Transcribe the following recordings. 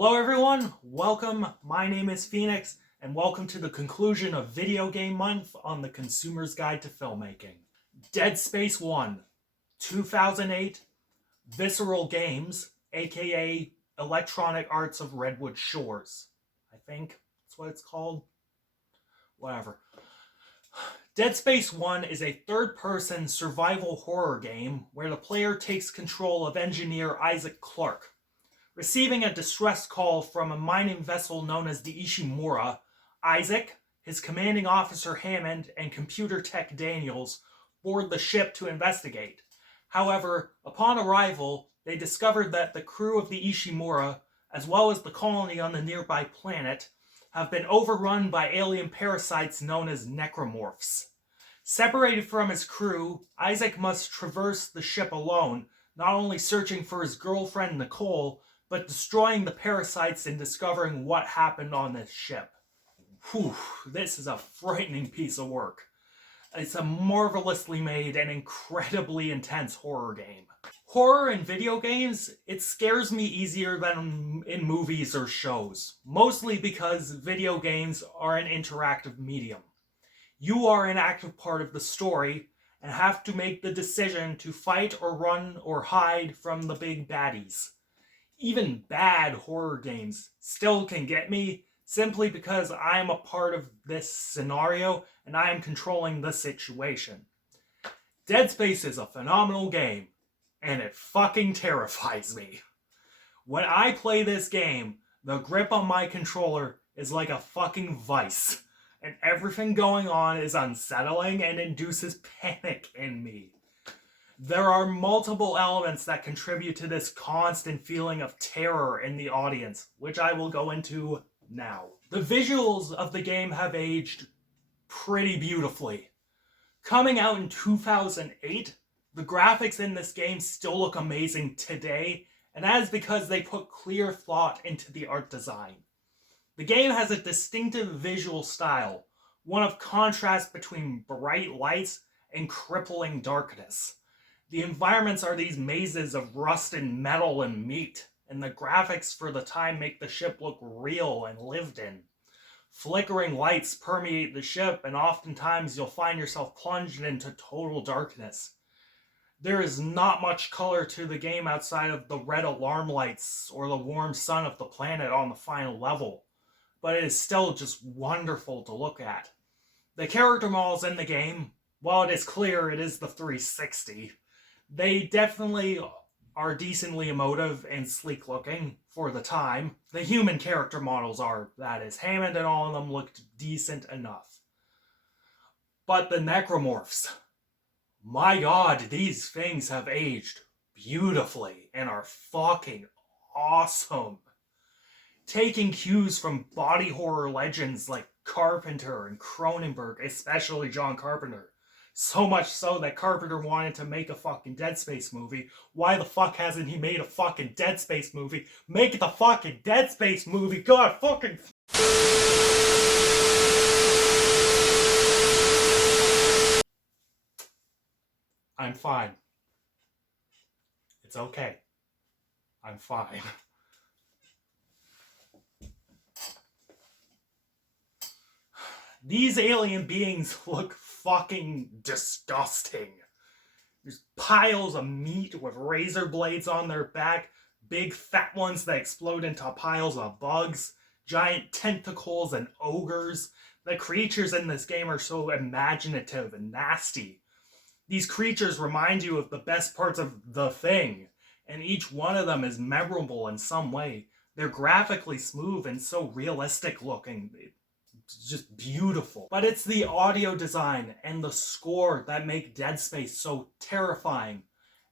Hello everyone, welcome, my name is Phoenix, and welcome to the conclusion of Video Game Month on the Consumer's Guide to Filmmaking. Dead Space 1, 2008, Visceral Games, aka Electronic Arts of Redwood Shores. I think that's what it's called. Whatever. Dead Space 1 is a third-person survival horror game where the player takes control of engineer Isaac Clarke. Receiving a distress call from a mining vessel known as the Ishimura, Isaac, his commanding officer Hammond, and computer tech Daniels board the ship to investigate. However, upon arrival, they discovered that the crew of the Ishimura, as well as the colony on the nearby planet, have been overrun by alien parasites known as necromorphs. Separated from his crew, Isaac must traverse the ship alone, not only searching for his girlfriend Nicole, but destroying the parasites and discovering what happened on this ship. Whew, this is a frightening piece of work. It's a marvelously made and incredibly intense horror game. Horror in video games, it scares me easier than in movies or shows, mostly because video games are an interactive medium. You are an active part of the story and have to make the decision to fight or run or hide from the big baddies. Even bad horror games still can get me simply because I am a part of this scenario and I am controlling the situation. Dead Space is a phenomenal game, and it fucking terrifies me. When I play this game, the grip on my controller is like a fucking vice, and everything going on is unsettling and induces panic in me. There are multiple elements that contribute to this constant feeling of terror in the audience, which I will go into now. The visuals of the game have aged pretty beautifully. Coming out in 2008, the graphics in this game still look amazing today, and that is because they put clear thought into the art design. The game has a distinctive visual style, one of contrast between bright lights and crippling darkness. The environments are these mazes of rusted metal and meat, and the graphics for the time make the ship look real and lived in. Flickering lights permeate the ship, and oftentimes you'll find yourself plunged into total darkness. There is not much color to the game outside of the red alarm lights or the warm sun of the planet on the final level, but it is still just wonderful to look at. The character models in the game, while it is clear it is the 360, they definitely are decently emotive and sleek looking for the time. The human character models are, that is. Hammond and all of them looked decent enough. But the necromorphs, my god, these things have aged beautifully and are fucking awesome. Taking cues from body horror legends like Carpenter and Cronenberg, especially John Carpenter. So much so that Carpenter wanted to make a fucking Dead Space movie. Why the fuck hasn't he made a fucking Dead Space movie? Make the fucking Dead Space movie! God fucking... I'm fine. It's okay. I'm fine. These alien beings look fucking disgusting. There's piles of meat with razor blades on their back, big fat ones that explode into piles of bugs, giant tentacles and ogres. The creatures in this game are so imaginative and nasty. These creatures remind you of the best parts of The Thing, and each one of them is memorable in some way. They're graphically smooth and so realistic looking. It's just beautiful. But it's the audio design and the score that make Dead Space so terrifying,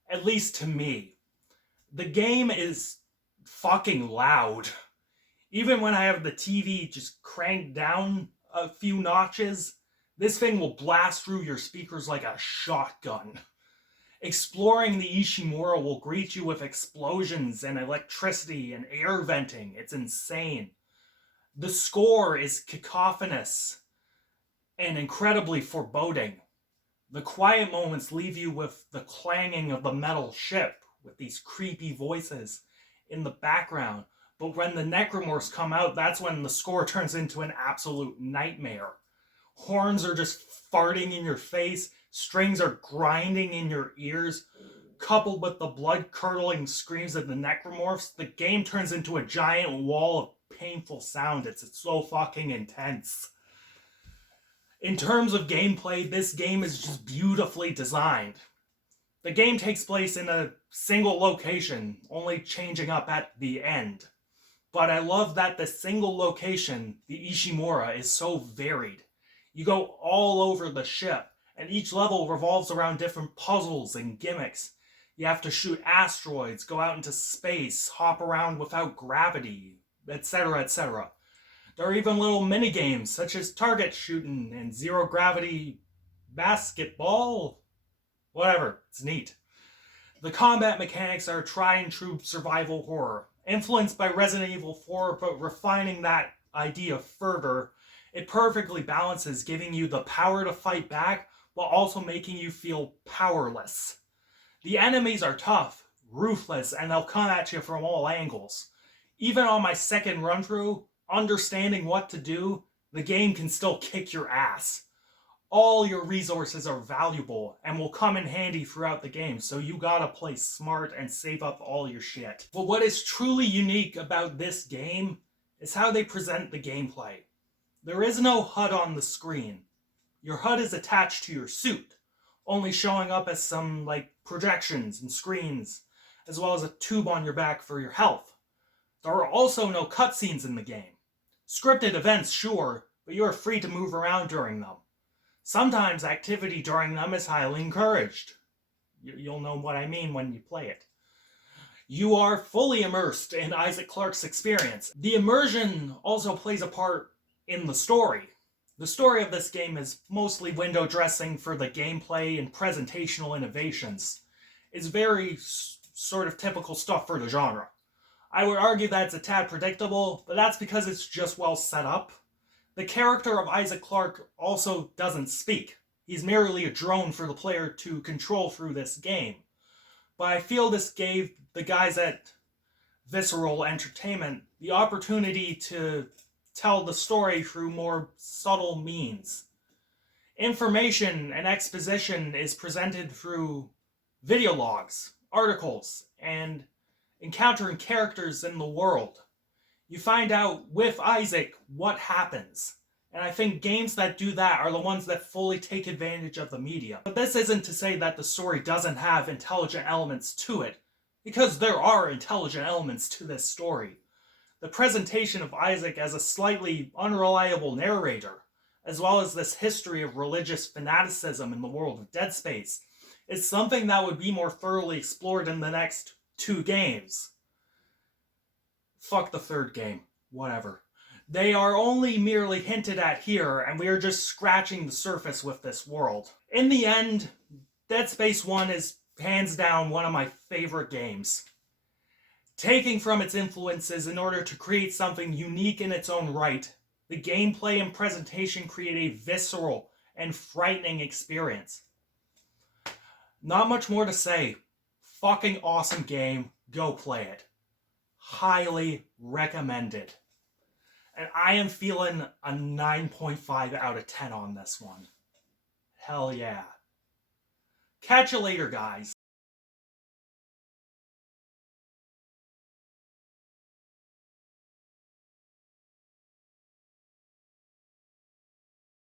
at least to me. The game is fucking loud. Even when I have the TV just cranked down a few notches, this thing will blast through your speakers like a shotgun. Exploring the Ishimura will greet you with explosions and electricity and air venting. It's insane. The score is cacophonous and incredibly foreboding. The quiet moments leave you with the clanging of the metal ship, with these creepy voices in the background. But when the necromorphs come out, that's when the score turns into an absolute nightmare. Horns are just farting in your face, strings are grinding in your ears. Coupled with the blood-curdling screams of the necromorphs, the game turns into a giant wall of painful sound. It's so fucking intense. In terms of gameplay, this game is just beautifully designed. The game takes place in a single location, only changing up at the end. But I love that the single location, the Ishimura, is so varied. You go all over the ship, and each level revolves around different puzzles and gimmicks. You have to shoot asteroids, go out into space, hop around without gravity, etc., etc. There are even little mini-games such as target shooting and zero-gravity basketball. Whatever, it's neat. The combat mechanics are tried-and-true survival horror, influenced by Resident Evil 4, but refining that idea further. It perfectly balances giving you the power to fight back, while also making you feel powerless. The enemies are tough, ruthless, and they'll come at you from all angles. Even on my second run-through, understanding what to do, the game can still kick your ass. All your resources are valuable and will come in handy throughout the game, so you gotta play smart and save up all your shit. But what is truly unique about this game is how they present the gameplay. There is no HUD on the screen. Your HUD is attached to your suit, only showing up as some, projections and screens, as well as a tube on your back for your health. There are also no cutscenes in the game. Scripted events, sure, but you are free to move around during them. Sometimes activity during them is highly encouraged. You'll know what I mean when you play it. You are fully immersed in Isaac Clarke's experience. The immersion also plays a part in the story. The story of this game is mostly window dressing for the gameplay and presentational innovations. It's very sort of typical stuff for the genre. I would argue that it's a tad predictable, but that's because it's just well set up. The character of Isaac Clarke also doesn't speak. He's merely a drone for the player to control through this game. But I feel this gave the guys at Visceral Entertainment the opportunity to tell the story through more subtle means. Information and exposition is presented through video logs, articles, and encountering characters in the world. You find out with Isaac what happens. And I think games that do that are the ones that fully take advantage of the media. But this isn't to say that the story doesn't have intelligent elements to it, because there are intelligent elements to this story. The presentation of Isaac as a slightly unreliable narrator, as well as this history of religious fanaticism in the world of Dead Space, is something that would be more thoroughly explored in the next 2 games. Fuck the 3rd game. Whatever. They are only merely hinted at here, and we are just scratching the surface with this world. In the end, Dead Space 1 is hands down one of my favorite games. Taking from its influences in order to create something unique in its own right, the gameplay and presentation create a visceral and frightening experience. Not much more to say. Fucking awesome game. Go play it. Highly recommended. And I am feeling a 9.5 out of 10 on this one. Hell yeah. Catch you later, guys.